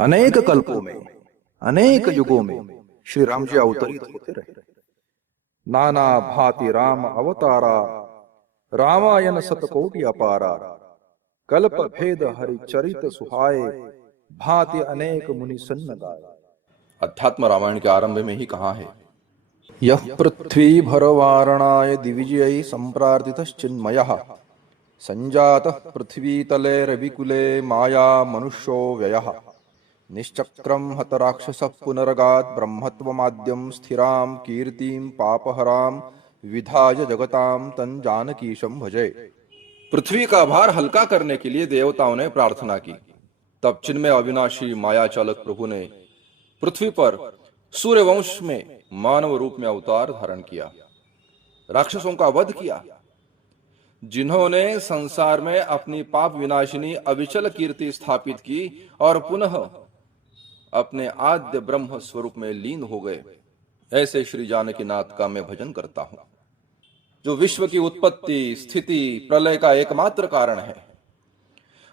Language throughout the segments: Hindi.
अनेक कल्पों में, अनेक युगों में श्री राम जी अवतरित होते रहे। नाना भांति राम अवतारा, रामायण सतकोटि अपारा। कल्प भेद हरि चरित सुहाए, भांति अनेक मुनि सन्न गाए। अध्यात्म रामायण के आरंभ में ही कहा है, यह पृथ्वी भरवारणाय दिविजय संप्रार्थितश्चिन्मयः, संजातः पृथ्वी तले रविकुले माया मनुष्यो व्ययः। निश्चक्रम हत राक्षसः पुनरगात्, ब्रह्मत्वमाद्यं स्थिरां कीर्तिं पापहरां विधाय जगतां तं जानकीशं भजे। पृथ्वी का भार हल्का करने के लिए देवताओं ने प्रार्थना की। तब चिन्मय अविनाशी माया चालक प्रभु ने पृथ्वी पर सूर्यवंश में मानव रूप में अवतार धारण किया, राक्षसों का वध किया, जिन्होंने संसार में अपनी पाप विनाशिनी अविचल कीर्ति स्थापित की और पुनः अपने आद्य ब्रह्म स्वरूप में लीन हो गए। ऐसे श्री जानकीनाथ का मैं भजन करता हूं, जो विश्व की उत्पत्ति स्थिति प्रलय का एकमात्र कारण है।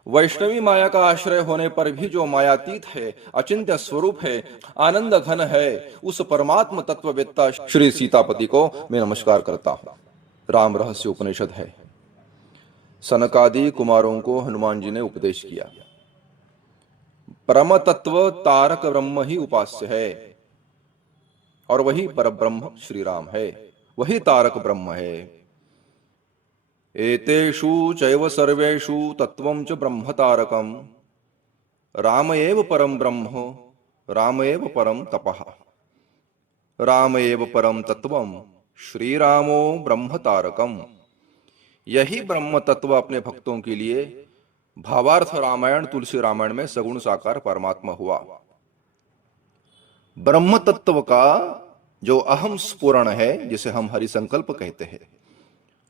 वैष्णवी माया का आश्रय होने पर भी जो मायातीत है, अचिंत्य स्वरूप है, आनंद घन है, उस परमात्म तत्ववेत्ता श्री सीतापति को मैं नमस्कार करता हूं। राम रहस्य उपनिषद है। सनकादि कुमारों को हनुमान जी ने उपदेश किया। परम तत्व तारक ब्रह्म ही उपास्य है और वही परब्रह्म श्री राम है, वही तारक ब्रह्म है। एतेषु चैव सर्वेषु तत्वं च ब्रह्म तारकम्, राम एव परम ब्रह्म, राम एव परम तपः, राम एव परम तत्वम्, श्री रामो ब्रह्म तारकम्। यही ब्रह्म तत्व अपने भक्तों के लिए भावार्थ रामायण तुलसी रामायण में सगुण साकार परमात्मा हुआ। ब्रह्म तत्व का जो अहम स्फुरण है, जिसे हम हरि संकल्प कहते हैं,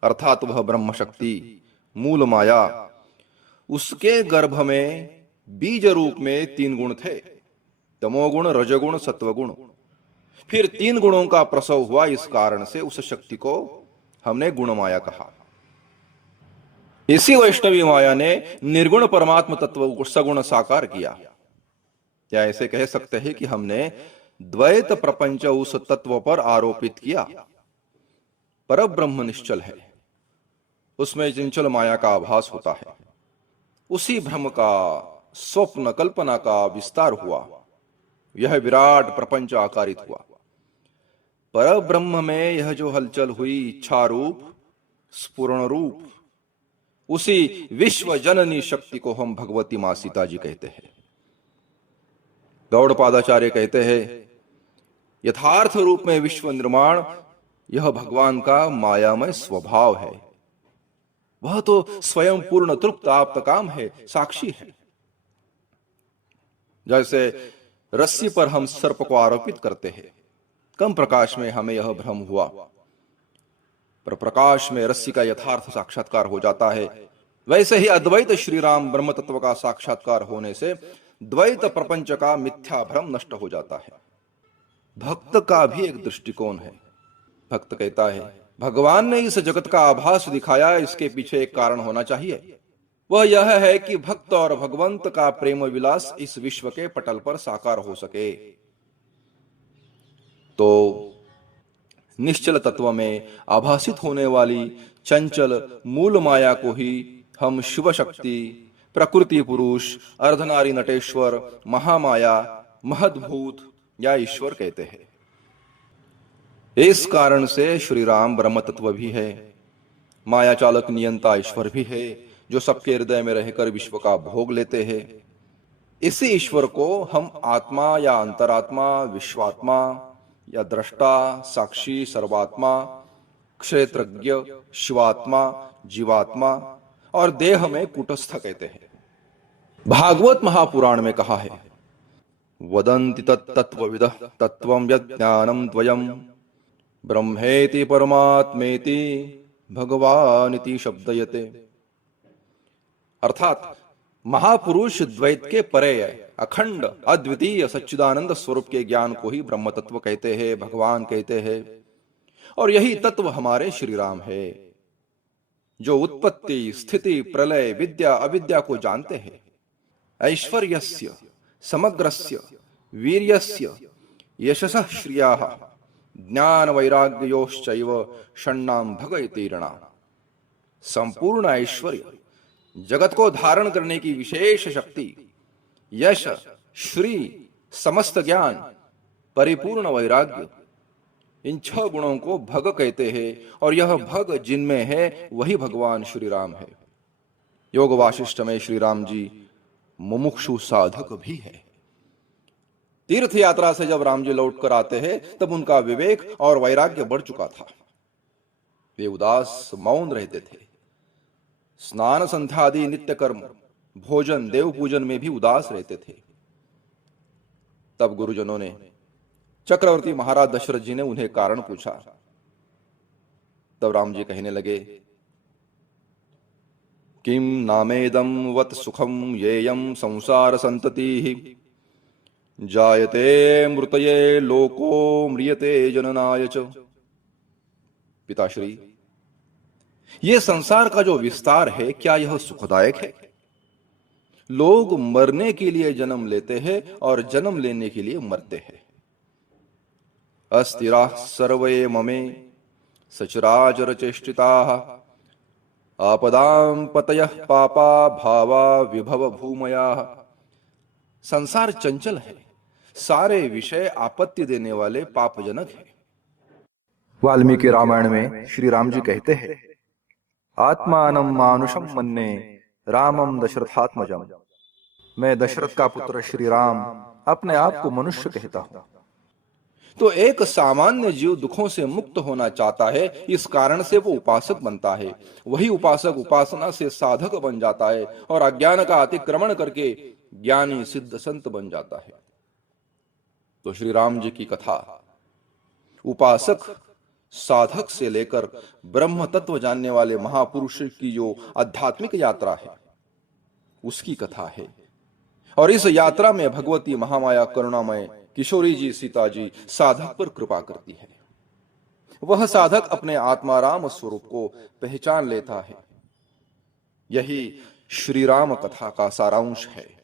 अर्थात वह ब्रह्म शक्ति मूल माया, उसके गर्भ में बीज रूप में 3 गुण थे, तमोगुण, रजगुण, सत्वगुण। फिर 3 गुणों का प्रसव हुआ। इस कारण से उस शक्ति को हमने गुण माया कहा। इसी वैष्णवी माया ने निर्गुण परमात्म तत्व को सगुण साकार किया। या ऐसे कह सकते हैं कि हमने द्वैत प्रपंच उस तत्व पर आरोपित किया। पर ब्रह्म निश्चल है, उसमें चंचल माया का आभास होता है। उसी भ्रम का, स्वप्न कल्पना का विस्तार हुआ। यह विराट प्रपंच आकारित हुआ। पर ब्रह्म में यह जो हलचल हुई, इच्छा रूप, स्फुरण रूप, उसी विश्व जननी शक्ति को हम भगवती मां सीता जी कहते हैं। गौड़पादाचार्य कहते हैं, यथार्थ रूप में विश्व निर्माण यह भगवान का मायामय स्वभाव है। वह तो स्वयं पूर्ण तृप्त आप्त काम है, साक्षी है। जैसे रस्सी पर हम सर्प को आरोपित करते हैं, कम प्रकाश में हमें यह भ्रम हुआ, पर प्रकाश में रस्सी का यथार्थ साक्षात्कार हो जाता है। वैसे ही अद्वैत श्री राम ब्रह्म तत्व का साक्षात्कार होने से द्वैत प्रपंच का मिथ्या भ्रम नष्ट हो जाता है। भक्त का भी एक दृष्टिकोण है। भक्त कहता है, भगवान ने इस जगत का आभास दिखाया, इसके पीछे एक कारण होना चाहिए। वह यह है कि भक्त और भगवंत का प्रेम विलास इस विश्व के पटल पर साकार हो सके। तो निश्चल तत्व में आभासित होने वाली चंचल मूल माया को ही हम शिव शक्ति, प्रकृति पुरुष, अर्धनारी नटेश्वर, महामाया, महद्भूत या ईश्वर कहते हैं। इस कारण से श्री राम ब्रह्म तत्व भी है, माया चालक नियंता ईश्वर भी है, जो सबके हृदय में रहकर विश्व का भोग लेते हैं। इसी ईश्वर को हम आत्मा या अंतरात्मा, विश्वात्मा या दृष्टा, साक्षी, सर्वात्मा, क्षेत्रज्ञ, शिवात्मा, जीवात्मा और देह में कुटस्थ कहते हैं। भागवत महापुराण में कहा है, वदन्ति तत्तत्त्वविदः तत्त्वं यज्ञानं द्वयम्, ब्रह्मेति परमात्मेति भगवानिति शब्दयते। अर्थात महापुरुष द्वैत के परे अखंड अद्वितीय सच्चिदानंद स्वरूप के ज्ञान को ही ब्रह्म तत्व कहते हैं, भगवान कहते हैं। और यही तत्व हमारे श्री राम है, जो उत्पत्ति, स्थिति, प्रलय, विद्या, अविद्या को जानते हैं। ऐश्वर्यस्य समग्रस्य वीर्यस्य यशसः श्रियाः ज्ञान वैराग्योश्चैव षण्णाम भगयतीरणा। संपूर्ण ऐश्वर्य, जगत को धारण करने की विशेष शक्ति, यश, श्री, समस्त ज्ञान, परिपूर्ण वैराग्य, इन 6 गुणों को भग कहते हैं और यह भग जिनमें है वही भगवान श्री राम है। योग वासिष्ठ में श्री राम जी मुमुक्षु साधक भी है। तीर्थ यात्रा से जब राम जी लौट कर आते हैं तब उनका विवेक और वैराग्य बढ़ चुका था। वे उदास मौन रहते थे। स्नान संध्यादि नित्य कर्म, भोजन, देव पूजन में भी उदास रहते थे। तब गुरुजनों ने, चक्रवर्ती महाराज दशरथ जी ने उन्हें कारण पूछा। तब राम जी कहने लगे, किम नामेदम वत सुखम येयम संसार संतति जायते मृतये लोको म्रियते जननाय च। पिताश्री, ये संसार का जो विस्तार है, क्या यह सुखदायक है? लोग मरने के लिए जन्म लेते हैं और जन्म लेने के लिए मरते हैं। अस्थिरा सर्वे ममे सचराचर चेष्टिताः आपदां पतयः पापा भावा विभव भूमयाः। संसार चंचल है, सारे विषय आपत्ति देने वाले पापजनक है। वाल्मीकि रामायण में श्री राम जी कहते हैं, आत्मानं मानुषम मन्ये रामम दशरथात्मजम। मैं दशरथ का पुत्र श्री राम अपने आप को मनुष्य कहता हूं। तो एक सामान्य जीव दुखों से मुक्त होना चाहता है, इस कारण से वो उपासक बनता है। वही उपासक उपासना से साधक बन जाता है और अज्ञान का अतिक्रमण करके ज्ञानी सिद्ध संत बन जाता है। तो श्री राम जी की कथा उपासक, साधक से लेकर ब्रह्म तत्व जानने वाले महापुरुष की जो आध्यात्मिक यात्रा है, उसकी कथा है। और इस यात्रा में भगवती महामाया करुणामय किशोरी जी, सीता जी साधक पर कृपा करती है। वह साधक अपने आत्माराम स्वरूप को पहचान लेता है। यही श्री राम कथा का सारांश है।